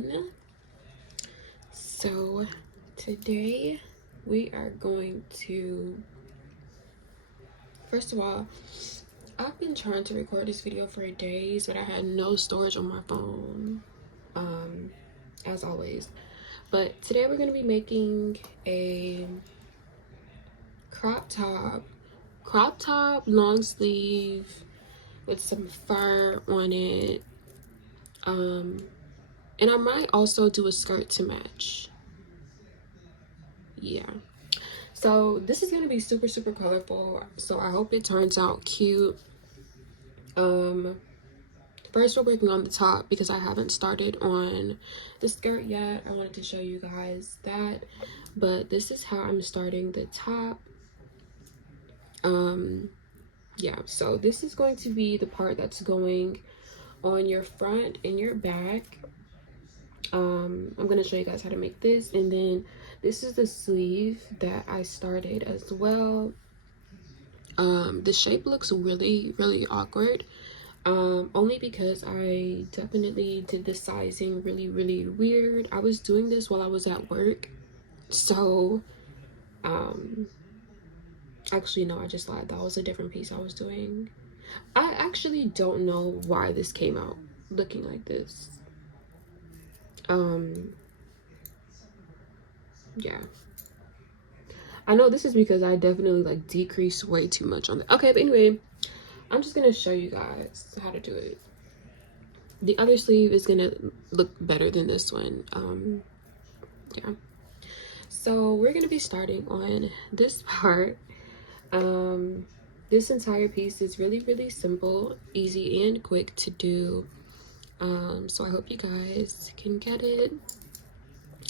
everyone. So today we are going to, first of all, I've been trying to record this video for days, but I had no storage on my phone, as always. But today we're going to be making a crop top long sleeve with some fur on it. And I might also do a skirt to match. Yeah. So this is going to be super colorful. So I hope it turns out cute. First we're working on the top because I haven't started on the skirt yet. I wanted to show you guys that. But this is how I'm starting the top. Yeah, so this is going to be the part that's going on your front and your back. I'm going to show you guys how to make this, and then this is the sleeve that I started as well. The shape looks really awkward, only because I definitely did the sizing really weird. I was doing this while I was at work, so actually no, I just lied. That was a different piece I was doing. I actually don't know why this came out looking like this. Yeah, I know this is because I definitely like decreased way too much on it. Okay, but anyway, I'm just gonna show you guys how to do it. The other sleeve is gonna look better than this one. Yeah, so we're gonna be starting on this part. This entire piece is really simple, easy and quick to do. So I hope you guys can get it.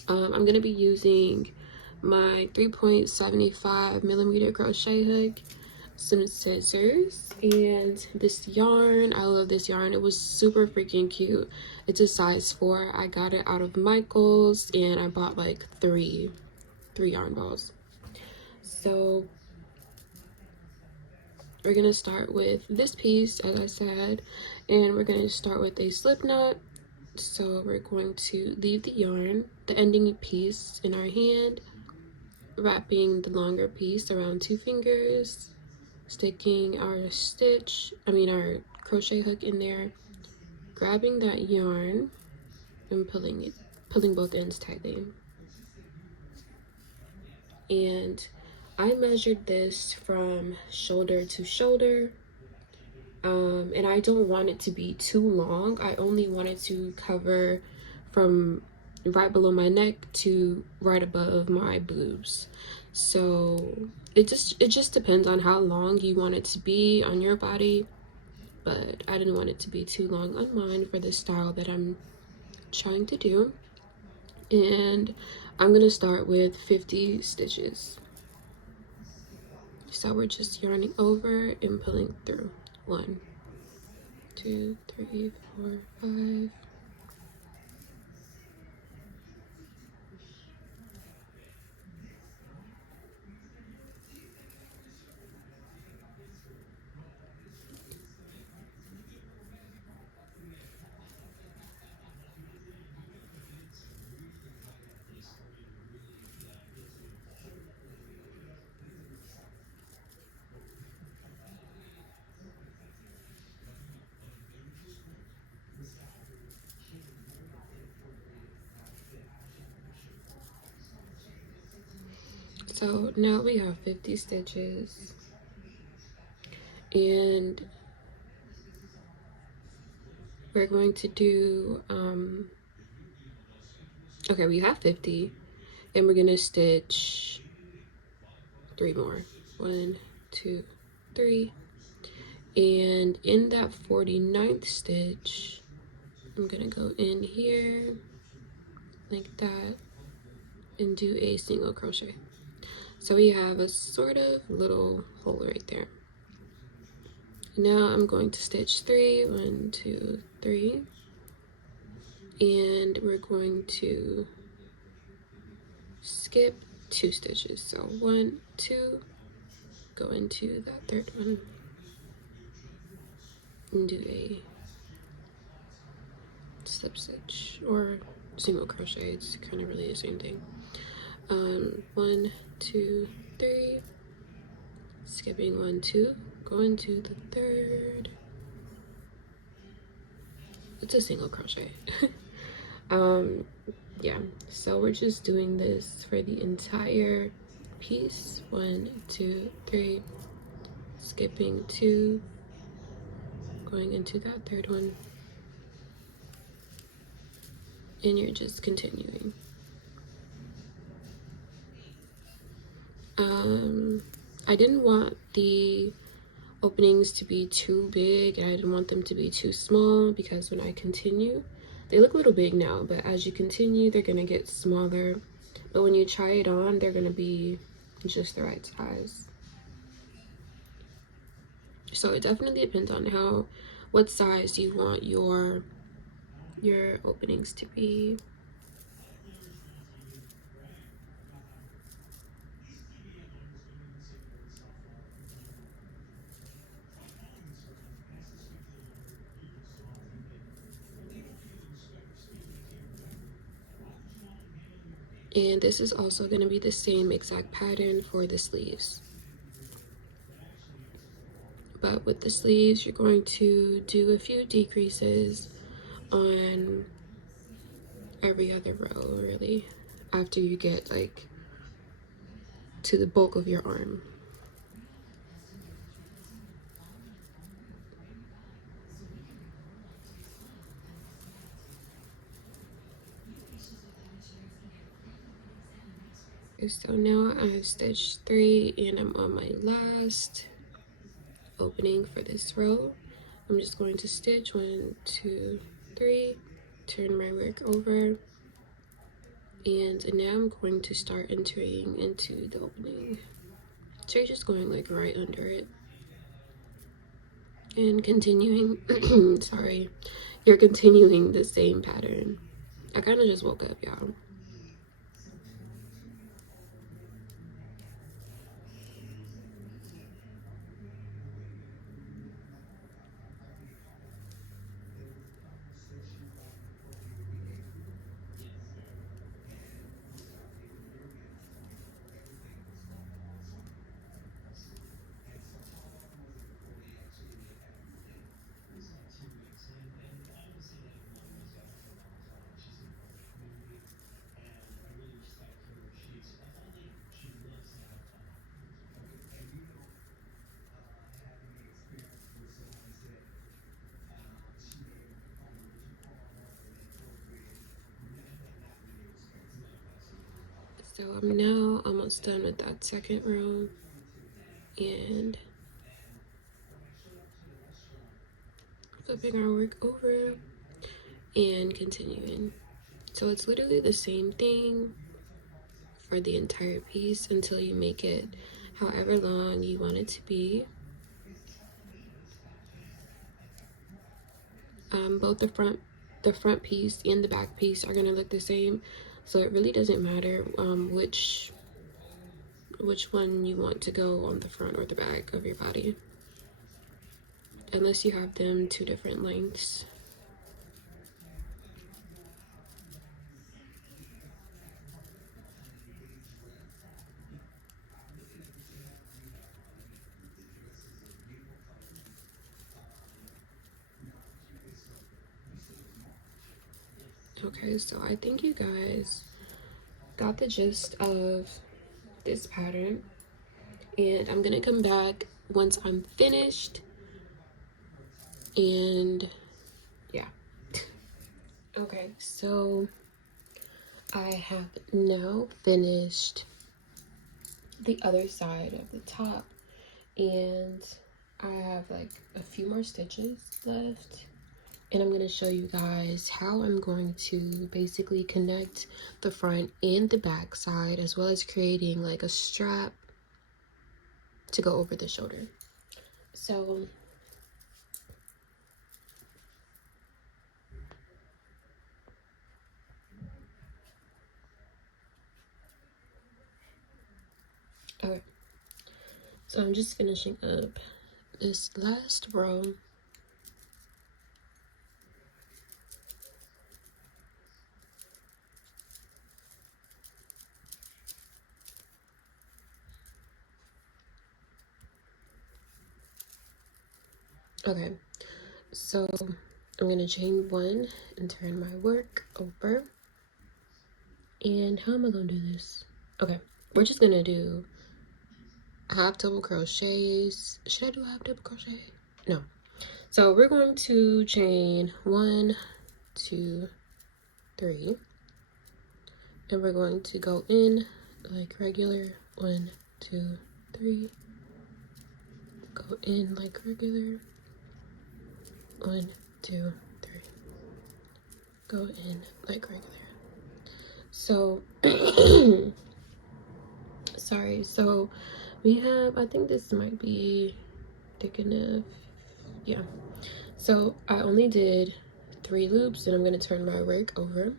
I'm gonna be using my 3.75 millimeter crochet hook, some scissors, and this yarn. I love this yarn. It was super freaking cute. It's a size 4. I got it out of Michael's, and I bought like three yarn balls. So we're gonna start with this piece, as I said, and we're gonna start with a slip knot. So we're going to leave the yarn, the ending piece, in our hand, wrapping the longer piece around 2 fingers, sticking our our crochet hook in there, grabbing that yarn and pulling both ends tightly. And I measured this from shoulder to shoulder, and I don't want it to be too long. I only want it to cover from right below my neck to right above my boobs. So it just depends on how long you want it to be on your body, but I didn't want it to be too long on mine for the style that I'm trying to do. And I'm gonna start with 50 stitches. So we're just yarning over and pulling through. 1, 2, 3, 4, 5. So now we have 50 stitches, and we're going to do okay, we have 50, and we're gonna stitch 3 more. 1, 2, 3. And in that 49th stitch, I'm gonna go in here like that and do a single crochet. So we have a sort of little hole right there. Now I'm going to stitch 3, 1, 2, 3, and we're going to skip 2 stitches. So 1, 2, go into that 3rd one and do a slip stitch or single crochet. It's kind of really the same thing. 1, 2, 3, skipping 1, 2, going to the third. It's a single crochet. Yeah, so we're just doing this for the entire piece. 1, 2, 3, skipping 2, going into that third one, and you're just continuing. I didn't want the openings to be too big, and I didn't want them to be too small, because when I continue, they look a little big now, but as you continue, they're gonna get smaller. But when you try it on, they're gonna be just the right size. So it definitely depends on what size you want your openings to be. And this is also going to be the same exact pattern for the sleeves. But with the sleeves, you're going to do a few decreases on every other row, really, after you get like to the bulk of your arm. So now I've stitched 3 and I'm on my last opening for this row. I'm just going to stitch 1, 2, 3, turn my work over, and now I'm going to start entering into the opening. So you're just going like right under it and continuing. Sorry, you're continuing the same pattern. I kind of just woke up, y'all. So I'm now almost done with that second row, and flipping our work over and continuing. So it's literally the same thing for the entire piece until you make it however long you want it to be. Both the front piece and the back piece are gonna look the same, so it really doesn't matter which one you want to go on the front or the back of your body, unless you have them 2 different lengths. Okay, so I think you guys got the gist of this pattern, and I'm gonna come back once I'm finished, and yeah. Okay, so I have now finished the other side of the top, and I have like a few more stitches left, and I'm going to show you guys how I'm going to basically connect the front and the back side, as well as creating like a strap to go over the shoulder. So okay, so I'm just finishing up this last row. Okay, so I'm gonna chain one and turn my work over. And how am I gonna do this? Okay, we're just gonna do half double crochets. Should I do half double crochet? No. So we're going to chain 1, 2, 3, and we're going to go in like regular. 1, 2, 3. Go in like regular. 1, 2, 3. Go in like regular. So sorry. So we have, I think this might be thick enough. Yeah. So I only did 3 loops, and I'm going to turn my work over.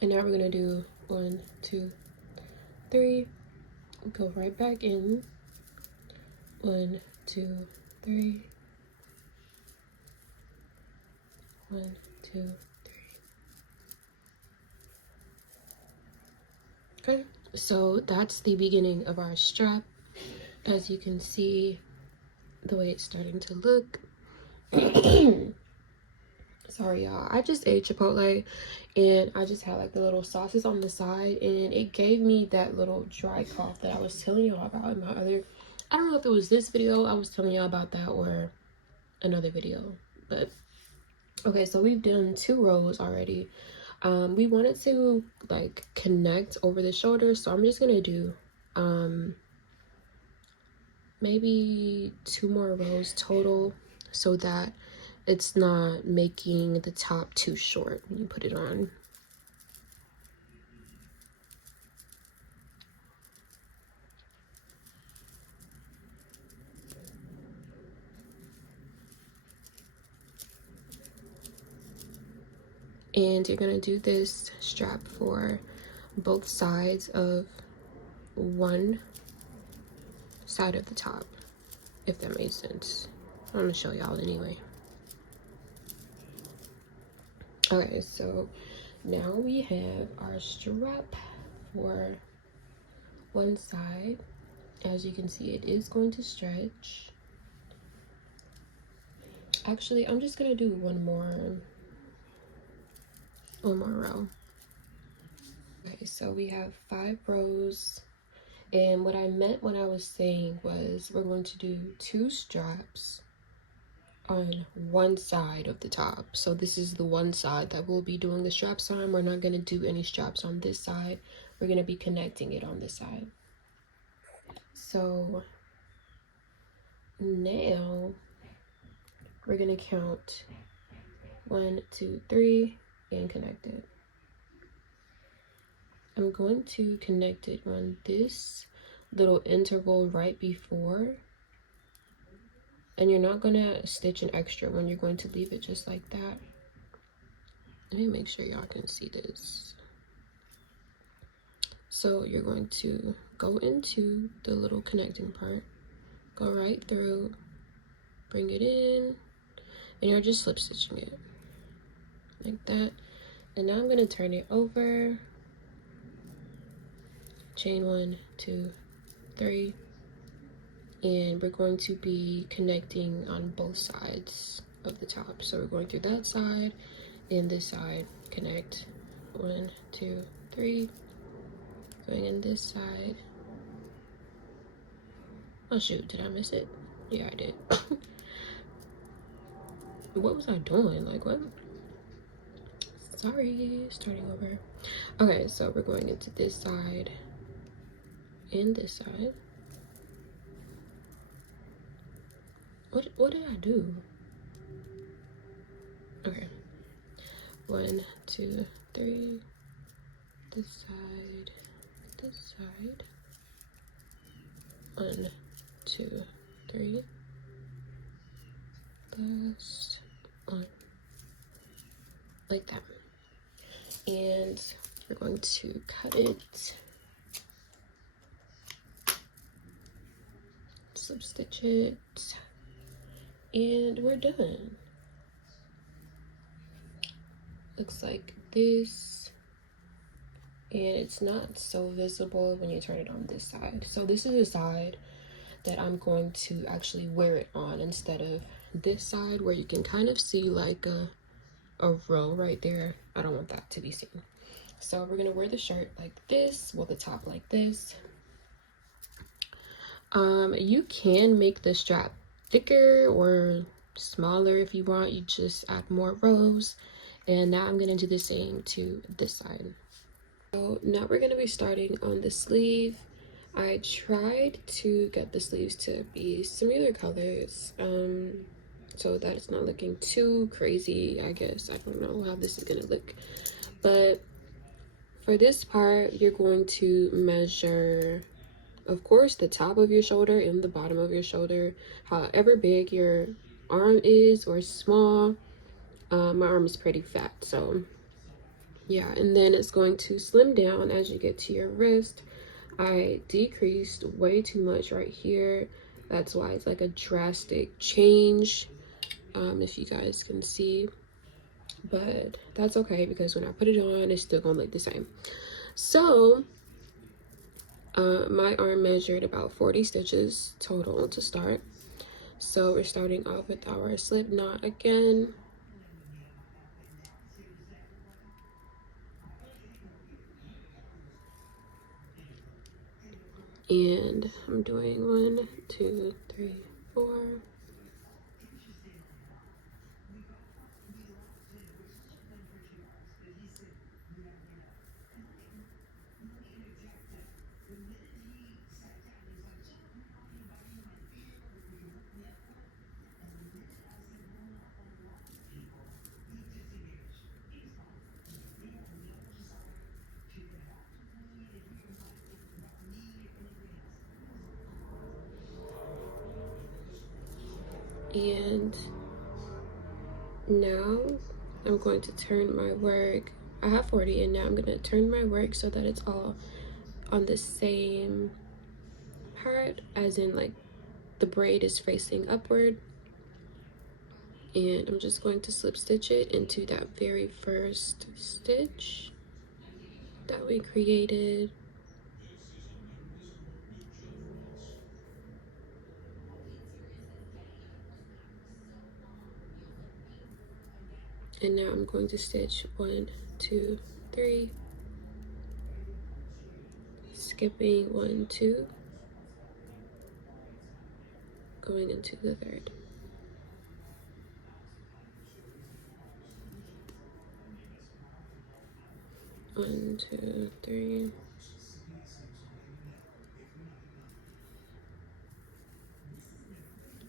And now we're going to do 1, 2, 3. Go right back in. 1, 2, 3. 1, 2, 3. Okay, so that's the beginning of our strap. As you can see, the way it's starting to look. Sorry y'all, I just ate Chipotle and I just had like the little sauces on the side, and it gave me that little dry cough that I was telling y'all about in my other, I don't know if it was this video I was telling y'all about that or another video. But okay, so we've done 2 rows already. We wanted to like connect over the shoulder, so I'm just gonna do maybe 2 more rows total, so that it's not making the top too short when you put it on. And you're gonna do this strap for both sides of one side of the top, if that makes sense. I'm gonna show y'all anyway. Okay, so now we have our strap for one side. As you can see, it is going to stretch. Actually, I'm just gonna do one more row. Okay, so we have 5 rows, and what I meant when I was saying was we're going to do 2 straps on one side of the top. So this is the one side that we'll be doing the straps on. We're not going to do any straps on this side. We're going to be connecting it on this side. So now we're going to count 1, 2, 3 and connect it. I'm going to connect it on this little interval right before, and you're not going to stitch an extra when you're going to leave it just like that. Let me make sure y'all can see this. So you're going to go into the little connecting part, go right through, bring it in, and you're just slip stitching it like that. And now I'm going to turn it over, chain 1, 2, 3, and we're going to be connecting on both sides of the top. So we're going through that side and this side, connect 1, 2, 3, going in this side. Oh shoot, did I miss it? Yeah, I did. What was I doing? Like, what? Sorry, starting over. Okay, so we're going into this side and this side. What did I do? Okay. 1, 2, 3. This side. This side. 1, 2, 3. Last one. Like that. And we're going to cut it. Slip stitch it. And we're done. Looks like this, and it's not so visible when you turn it on this side. So this is the side that I'm going to actually wear it on, instead of this side where you can kind of see like a row right there. I don't want that to be seen. So we're gonna wear the shirt like this, well, the top like this. You can make the strap thicker or smaller if you want. You just add more rows. And now I'm gonna do the same to this side. So now we're gonna be starting on the sleeve. I tried to get the sleeves to be similar colors, so that it's not looking too crazy, I guess. I don't know how this is gonna look. But for this part, you're going to measure, of course, the top of your shoulder and the bottom of your shoulder, however big your arm is or small. My arm is pretty fat, so yeah. And then it's going to slim down as you get to your wrist. I decreased way too much right here. That's why it's like a drastic change, if you guys can see. But that's okay, because when I put it on, it's still gonna look the same. So my arm measured about 40 stitches total to start. So we're starting off with our slip knot again. And I'm doing 1, 2, 3, 4. And now I'm going to turn my work. I have 40, and now I'm going to turn my work so that it's all on the same part, as in like the braid is facing upward. And I'm just going to slip stitch it into that very first stitch that we created. And now I'm going to stitch 1, 2, 3, skipping 1, 2, going into the third. One, two, three.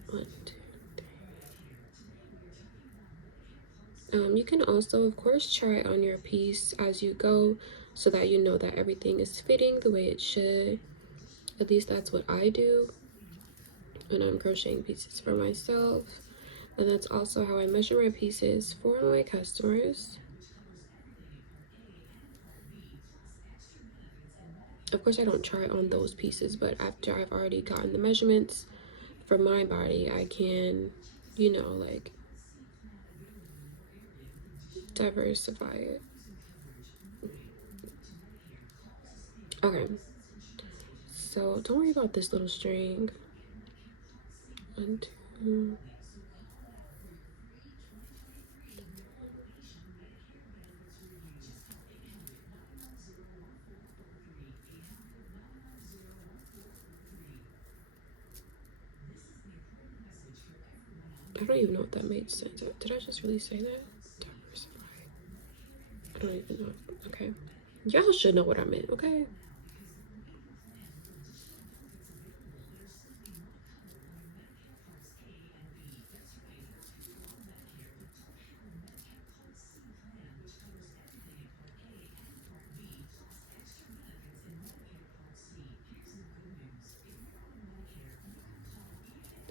One, two, three. You can also, of course, try on your piece as you go, so that you know that everything is fitting the way it should. At least that's what I do when I'm crocheting pieces for myself. And that's also how I measure my pieces for my customers. Of course, I don't try on those pieces, but after I've already gotten the measurements for my body, I can, you know, like diversify it. Okay, so don't worry about this little string. 1, 2. I don't even know if that made sense. Did I just really say that? Diversify. I don't even know. Okay. Y'all should know what I meant, okay?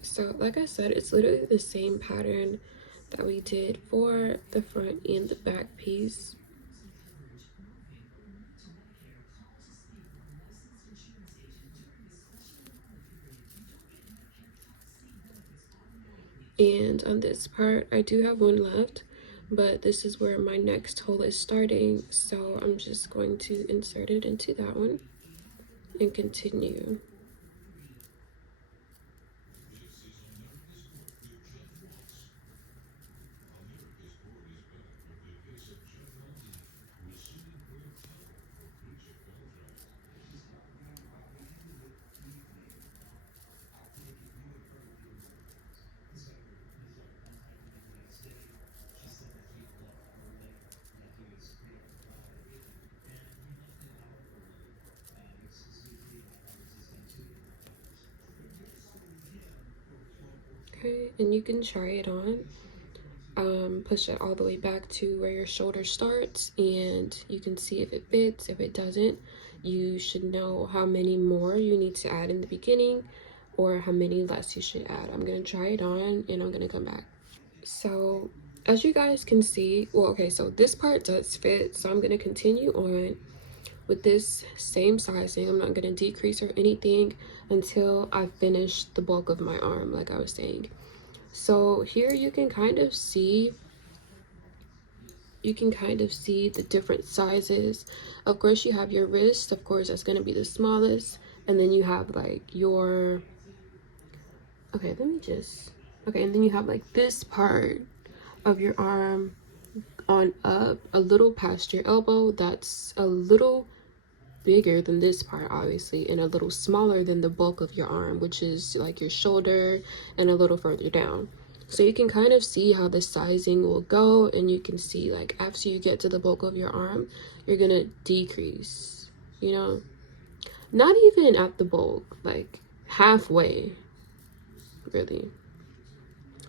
So like I said, it's literally the same pattern that we did for the front and the back piece. And on this part, I do have one left, but this is where my next hole is starting. So I'm just going to insert it into that one and continue. Okay, and you can try it on. Push it all the way back to where your shoulder starts, and you can see if it fits. If it doesn't, you should know how many more you need to add in the beginning or how many less you should add. I'm gonna try it on and I'm gonna come back. So as you guys can see, well, okay, so this part does fit, so I'm gonna continue on with this same sizing. I'm not gonna decrease or anything until I finish the bulk of my arm, like I was saying. So here you can kind of see the different sizes. Of course, you have your wrist, of course, that's going to be the smallest, and then you have like your, okay, and then you have like this part of your arm on up a little past your elbow, that's a little bigger than this part, obviously, and a little smaller than the bulk of your arm, which is like your shoulder and a little further down. So you can kind of see how the sizing will go, and you can see like after you get to the bulk of your arm, you're gonna decrease, you know, not even at the bulk, like halfway, really.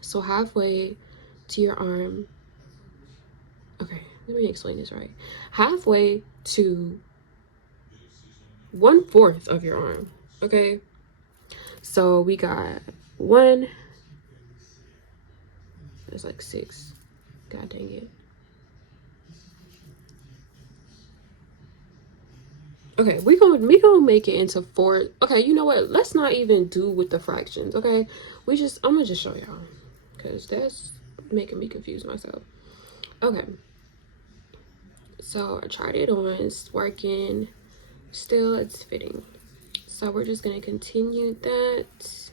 So halfway to your arm, okay, let me explain this right. Halfway to 1/4 of your arm, okay? So we got one, there's like 6, god dang it. Okay, we gonna make it into 4. Okay, you know what, let's not even do with the fractions, okay? I'm gonna just show y'all, because that's making me confuse myself. Okay, so I tried it on, it's working, still it's fitting. So we're just gonna continue that.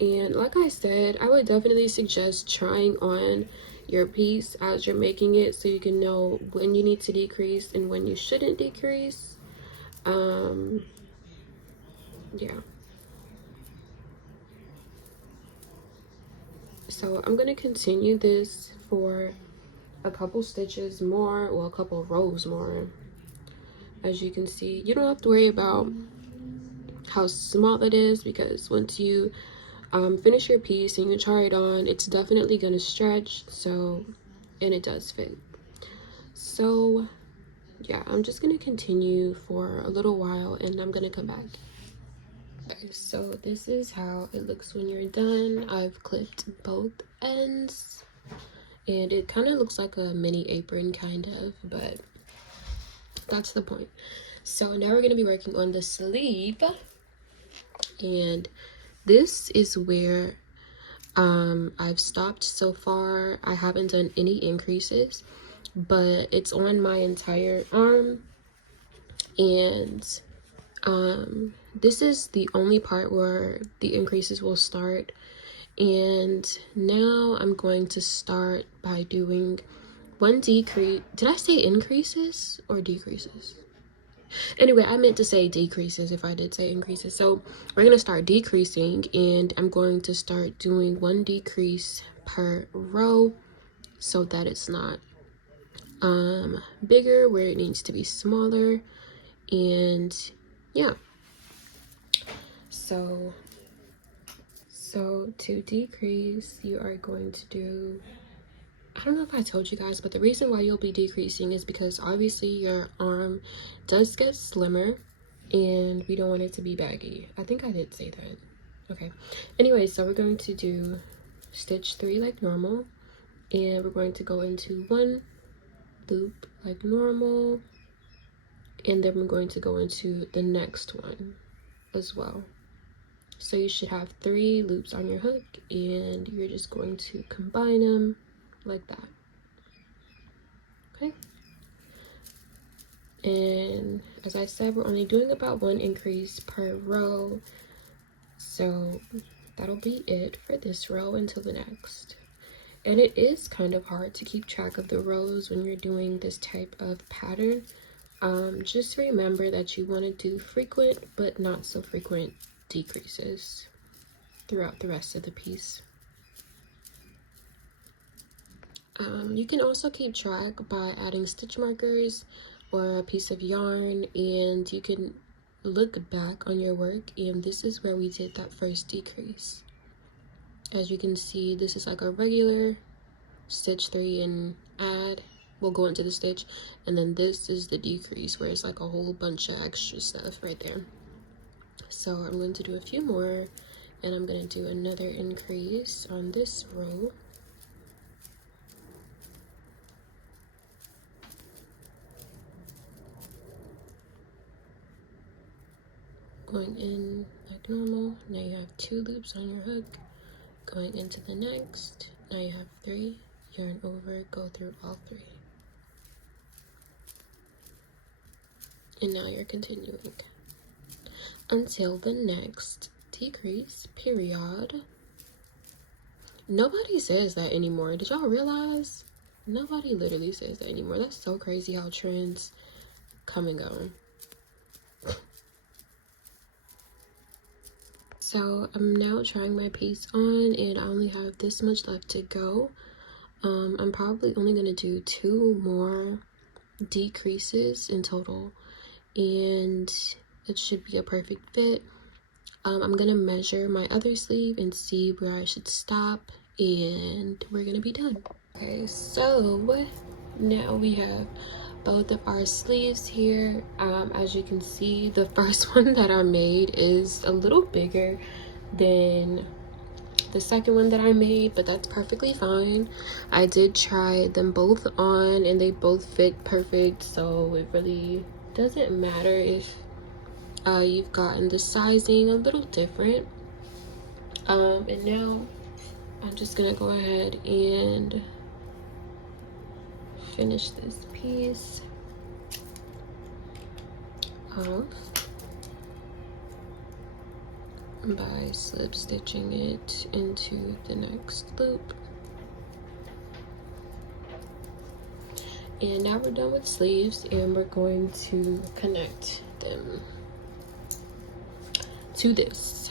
And like I said, I would definitely suggest trying on your piece as you're making it, so you can know when you need to decrease and when you shouldn't decrease. Yeah. So I'm gonna continue this for a couple stitches more, well, a couple rows more. As you can see, you don't have to worry about how small it is, because once you finish your piece and you try it on, it's definitely gonna stretch, so, and it does fit. So yeah, I'm just gonna continue for a little while and I'm gonna come back. Okay, so this is how it looks when you're done. I've clipped both ends and it kind of looks like a mini apron, kind of, but that's the point. So now we're gonna be working on the sleeve, and this is where I've stopped so far. I haven't done any increases, but it's on my entire arm, and this is the only part where the increases will start. And now I'm going to start by doing one decrease. Did I say increases or decreases? Anyway, I meant to say decreases if I did say increases. So we're going to start decreasing, and I'm going to start doing one decrease per row so that it's not bigger where it needs to be smaller. And yeah, so to decrease, you are going to do, I don't know if I told you guys, but the reason why you'll be decreasing is because obviously your arm does get slimmer and we don't want it to be baggy. I think I did say that. Okay, anyway, so we're going to do stitch 3 like normal, and we're going to go into 1 loop like normal, and then we're going to go into the next one as well. So you should have 3 loops on your hook, and you're just going to combine them like that. Okay, and as I said, we're only doing about 1 increase per row, so that'll be it for this row until the next. And it is kind of hard to keep track of the rows when you're doing this type of pattern. Just remember that you want to do frequent but not so frequent decreases throughout the rest of the piece. You can also keep track by adding stitch markers or a piece of yarn, and you can look back on your work, and this is where we did that first decrease. As you can see, this is like a regular stitch 3 and add, we'll go into the stitch, and then this is the decrease where it's like a whole bunch of extra stuff right there. So I'm going to do a few more, and I'm going to do another increase on this row. Going in like normal. Now you have 2 loops on your hook. Going into the next. Now you have 3. Yarn over, go through all 3. And now you're continuing until the next decrease period. Nobody says that anymore. Did y'all realize? Nobody literally says that anymore. That's so crazy how trends come and go. So I'm now trying my piece on, and I only have this much left to go. I'm probably only going to do 2 more decreases in total, and it should be a perfect fit. I'm going to measure my other sleeve and see where I should stop, and we're going to be done. Okay, so now we have both of our sleeves here. As you can see, the first one that I made is a little bigger than the second one that I made, but that's perfectly fine. I did try them both on and they both fit perfect, so it really doesn't matter if you've gotten the sizing a little different. And now I'm just gonna go ahead and finish this piece off by slip stitching it into the next loop. And now we're done with sleeves, and we're going to connect them to this.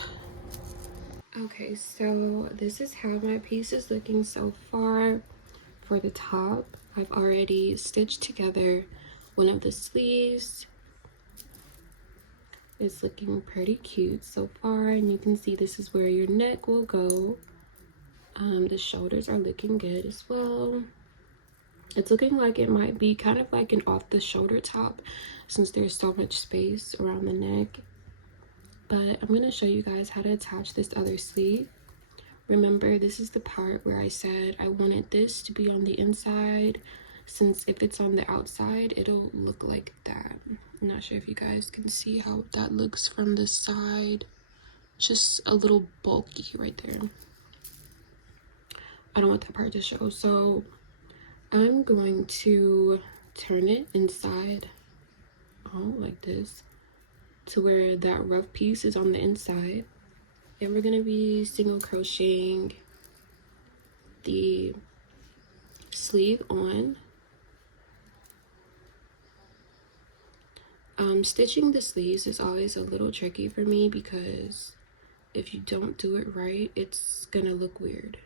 Okay, so this is how my piece is looking so far. For the top, I've already stitched together one of the sleeves. It's looking pretty cute so far, and you can see this is where your neck will go. The shoulders are looking good as well. It's looking like it might be kind of like an off the shoulder top since there's so much space around the neck. But I'm going to show you guys how to attach this other sleeve. Remember, this is the part where I said I wanted this to be on the inside, since if it's on the outside, it'll look like that. I'm not sure if you guys can see how that looks from the side. Just a little bulky right there. I don't want that part to show, so I'm going to turn it inside out like this to where that rough piece is on the inside. And we're going to be single crocheting the sleeve on. Stitching the sleeves is always a little tricky for me because if you don't do it right, it's going to look weird.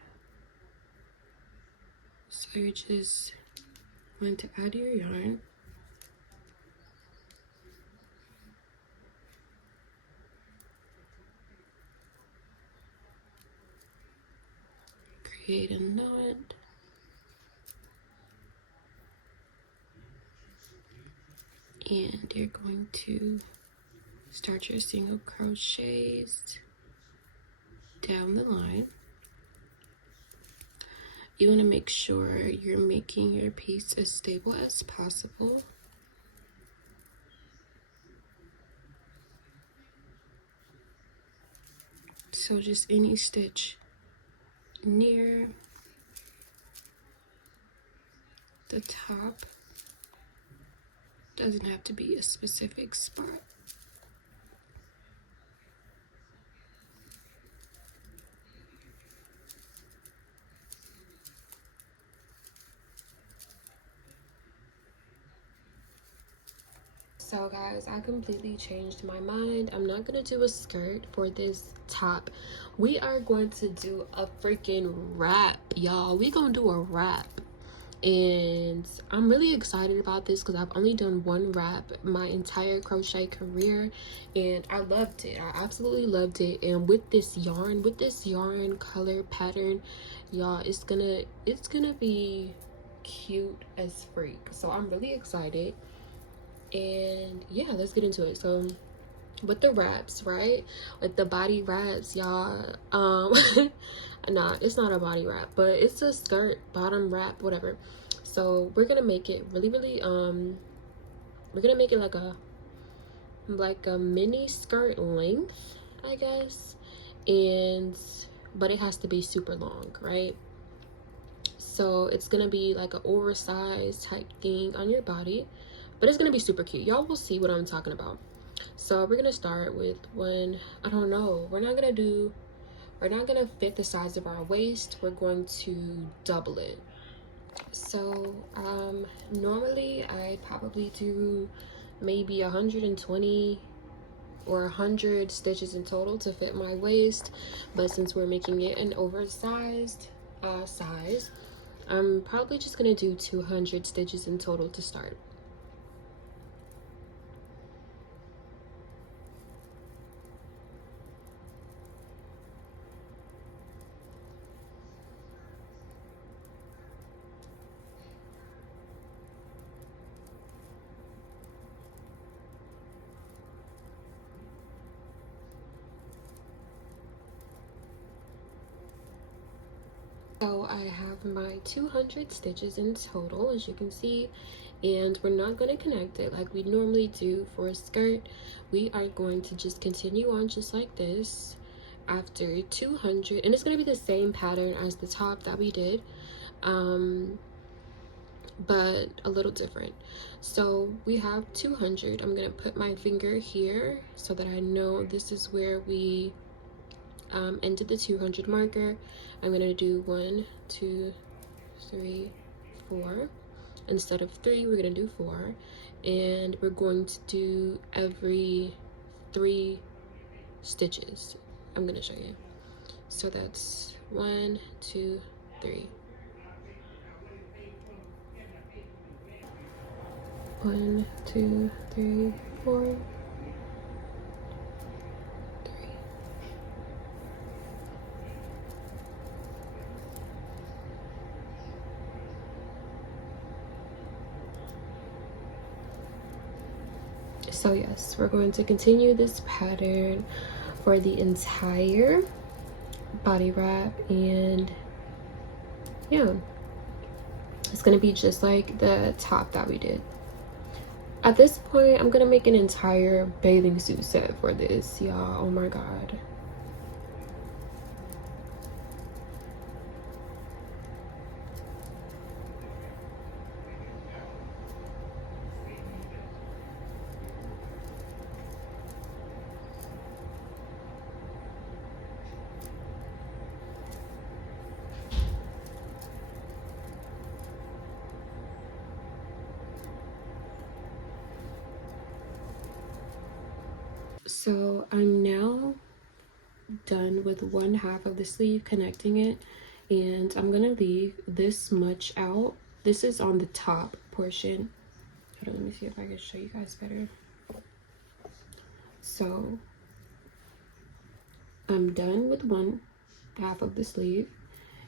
So you're just going to add your yarn. Create a knot. And you're going to start your single crochets down the line. You want to make sure you're making your piece as stable as possible. So just any stitch near the top, doesn't have to be a specific spot. So guys, I completely changed my mind. I'm not gonna do a skirt for this top. We are going to do a freaking wrap, y'all. We gonna do a wrap. And I'm really excited about this because I've only done one wrap my entire crochet career, and I loved it. I absolutely loved it. And with this yarn color pattern, y'all, it's gonna be cute as freak. So I'm really excited. And yeah, let's get into it. So with the wraps, right, like the body wraps, y'all, nah, it's not a body wrap, but it's a skirt bottom wrap, whatever. So we're gonna make it really we're gonna make it like a mini skirt length, I guess, and but it has to be super long, right? So it's gonna be like an oversized type thing on your body, but it's gonna be super cute. Y'all will see what I'm talking about. So we're gonna start with one. I don't know, we're not gonna fit the size of our waist, we're going to double it. So normally I probably do maybe 120 or 100 stitches in total to fit my waist, but since we're making it an oversized size, I'm probably just gonna do 200 stitches in total to start. So I have my 200 stitches in total, as you can see, and we're not going to connect it like we normally do for a skirt. We are going to just continue on just like this after 200, and it's going to be the same pattern as the top that we did, but a little different. So we have 200. I'm going to put my finger here so that I know this is where we ended the 200 marker. I'm gonna do 1, 2, 3, 4. Instead of 3, we're gonna do 4, and we're going to do every 3 stitches. I'm gonna show you. So that's 1, 2, 3. 1, 2, 3, 4. So yes, we're going to continue this pattern for the entire body wrap, and yeah, it's gonna be just like the top that we did. At this point, I'm gonna make an entire bathing suit set for this, y'all. Oh my god. So I'm now done with one half of the sleeve, connecting it, and I'm gonna leave this much out. This is on the top portion. Hold on, let me see if I can show you guys better. So I'm done with one half of the sleeve,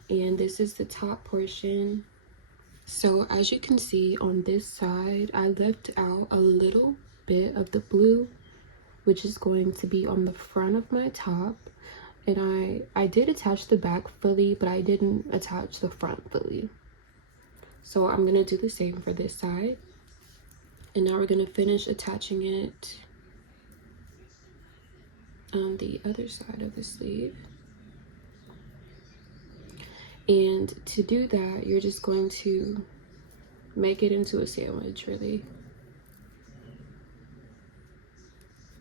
and this is the top portion. So as you can see on this side, I left out a little bit of the blue, which is going to be on the front of my top, and I did attach the back fully, but I didn't attach the front fully. So I'm gonna do the same for this side, and now we're gonna finish attaching it on the other side of the sleeve. And to do that, you're just going to make it into a sandwich, really,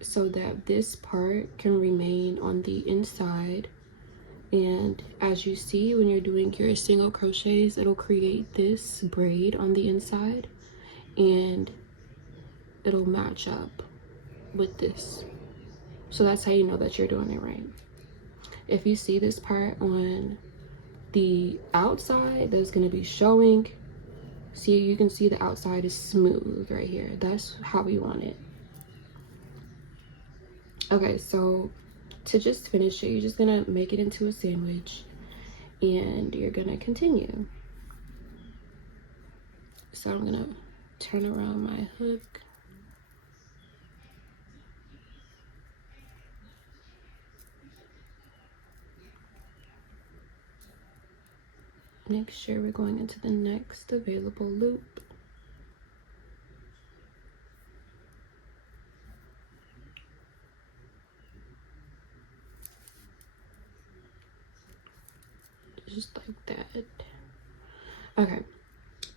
so that this part can remain on the inside. And as you see, when you're doing your single crochets, it'll create this braid on the inside, and it'll match up with this. So that's how you know that you're doing it right. If you see this part on the outside that's going to be showing, See, you can see the outside is smooth right here. That's how we want it. Okay, so to just finish it, you're just gonna make it into a sandwich and you're gonna continue. So I'm gonna turn around my hook. Make sure we're going into the next available loop. Just like that. Okay,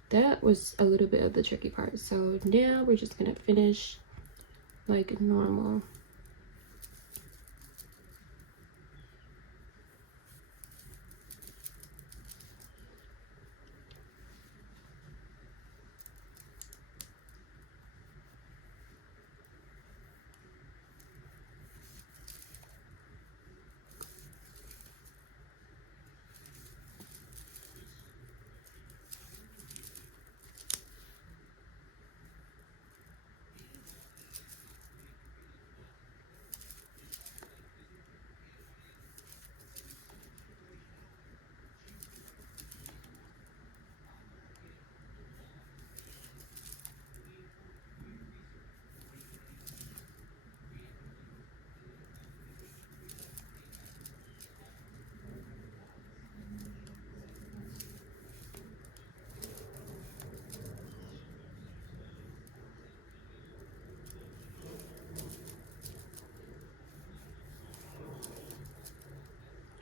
that was a little bit of the tricky part. So now we're just gonna finish like normal.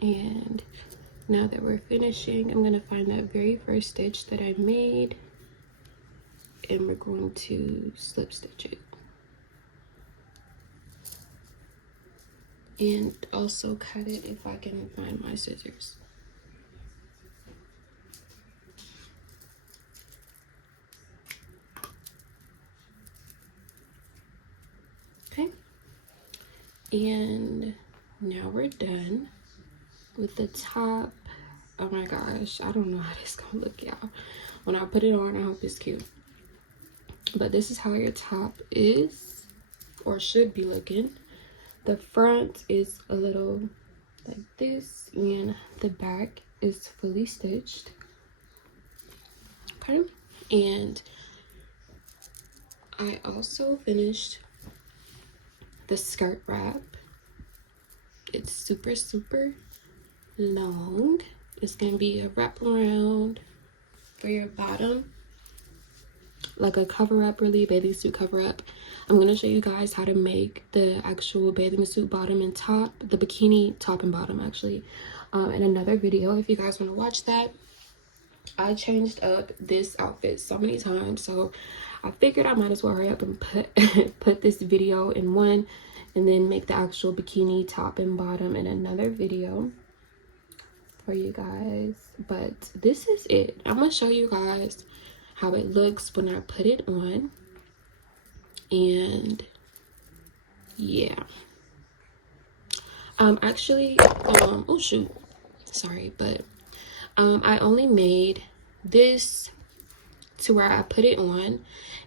And now that we're finishing, I'm gonna find that very first stitch that I made and we're going to slip stitch it. And also cut it if I can find my scissors. Okay, and now we're done with the top. Oh my gosh, I don't know how this is gonna look, y'all. When I put it on, I hope it's cute. But this is how your top is, or should be looking. The front is a little like this, and the back is fully stitched. Okay, and I also finished the skirt wrap. It's super long. It's gonna be a wrap around for your bottom, like a cover up, really, bathing suit cover up. I'm gonna show you guys how to make the actual bathing suit bottom and top, the bikini top and bottom actually, in another video if you guys want to watch that. I changed up this outfit so many times, so I figured I might as well hurry up and put this video in one and then make the actual bikini top and bottom in another video for you guys. But this is it. I'm gonna show you guys how it looks when I put it on. And yeah, actually, oh shoot, sorry, but I only made this to where I put it on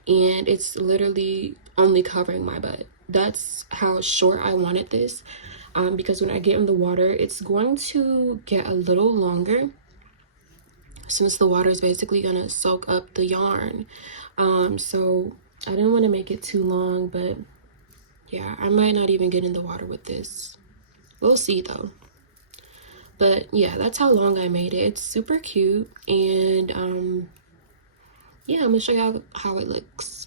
and it's literally only covering my butt. That's how short I wanted this, because when I get in the water, it's going to get a little longer since the water is basically gonna soak up the yarn. So I didn't want to make it too long, but yeah, I might not even get in the water with this. We'll see though. But yeah, that's how long I made it. It's super cute, and yeah, I'm gonna show you how it looks.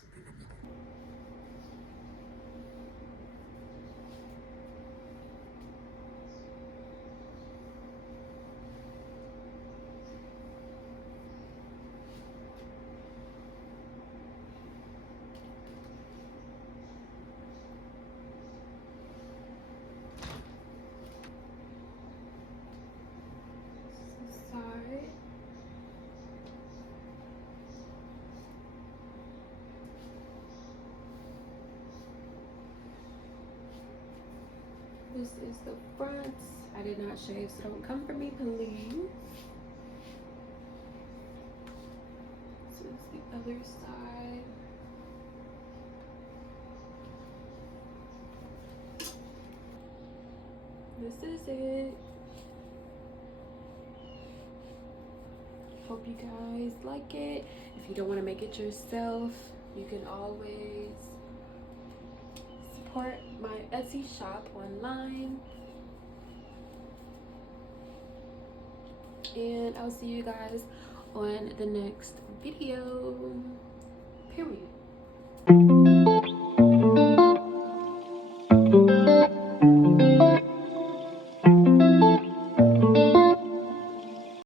This is the front. I did not shave, so don't come for me, please. So Here's the other side. This is it. Hope you guys like it. If you don't want to make it yourself, you can always support my Etsy shop online. And I'll see you guys on the next video. Period.